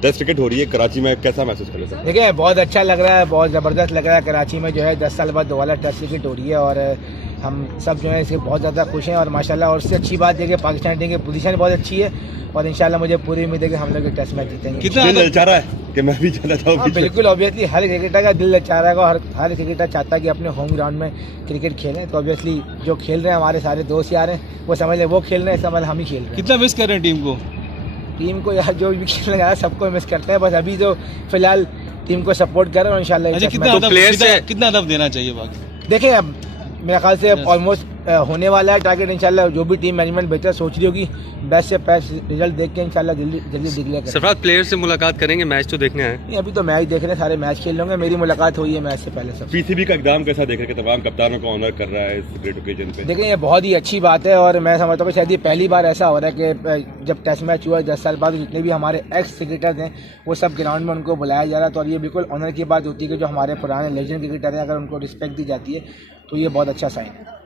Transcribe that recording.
Test cricket हो रही है कराची में, कैसा महसूस कर रहे हैं? देखिए बहुत अच्छा लग रहा है, बहुत ज़बरदस्त लग रहा है। कराची में जो है 10 साल बाद दोबारा टेस्ट क्रिकेट हो रही है और हम सब जो है इससे बहुत ज़्यादा खुश हैं और माशाल्लाह। और उससे अच्छी बात है कि पाकिस्तान टीम की पोजीशन बहुत अच्छी है और इंशाल्लाह मुझे पूरी उम्मीद है कि हम लोग एक टेस्ट मैच जीतेंगे। कितना दिल चाह रहा है कि मैं भी जाना चाहूँ? हाँ बिल्कुल, ऑब्वियसली हर क्रिकेटर का दिल चाह रहा है और हर क्रिकेटर चाहता है कि अपने होम ग्राउंड में क्रिकेट खेलें। तो ऑब्वियसली जो खेल रहे हैं हमारे सारे दोस्त यार हैं, वो समझ लें वो खेल रहे हैं, समझ हम ही खेल रहे हैं। कितना मिस कर रहे हैं टीम को यार, जो भी खेलने जा रहा है सबको मिस करते हैं। बस अभी तो फिलहाल टीम को सपोर्ट कर रहे हैं और इंशाल्लाह कितना अदब देना चाहिए बाकी? देखिए अब मेरे ख्याल से ऑलमोस्ट होने वाला है टारगेट। इंशाल्लाह जो भी टीम मैनेजमेंट बेहतर सोच रही होगी, बेस्ट से बेस्ट रिजल्ट देख के इंशाल्लाह जल्दी डिक्लेयर करेंगे। सरफराज, प्लेयर से मुलाकात करेंगे, मैच तो देखने आए? नहीं, अभी तो मैच देख रहे हैं, सारे मैच खेल लेंगे। मेरी मुलाकात हुई है मैच से पहले सब। पीसीबी का इकदाम कैसा देख रहे हैं, तमाम कप्तानों को ऑनर कर रहा है इस ग्रेट ओकेजन पे? देखिए ये बहुत ही अच्छी बात है और मैं समझता हूँ कि शायद ये पहली बार ऐसा हो रहा है कि जब टेस्ट मैच हुआ 10 साल बाद जितने भी हमारे एक्स क्रिकेटर्स हैं वो सब ग्राउंड में उनको बुलाया जा रहा है। तो और ये बिल्कुल ऑनर की बात होती है कि जो हमारे पुराने लेजेंड क्रिकेटर हैं अगर उनको रिस्पेक्ट दी जाती है तो ये बहुत अच्छा साइन है।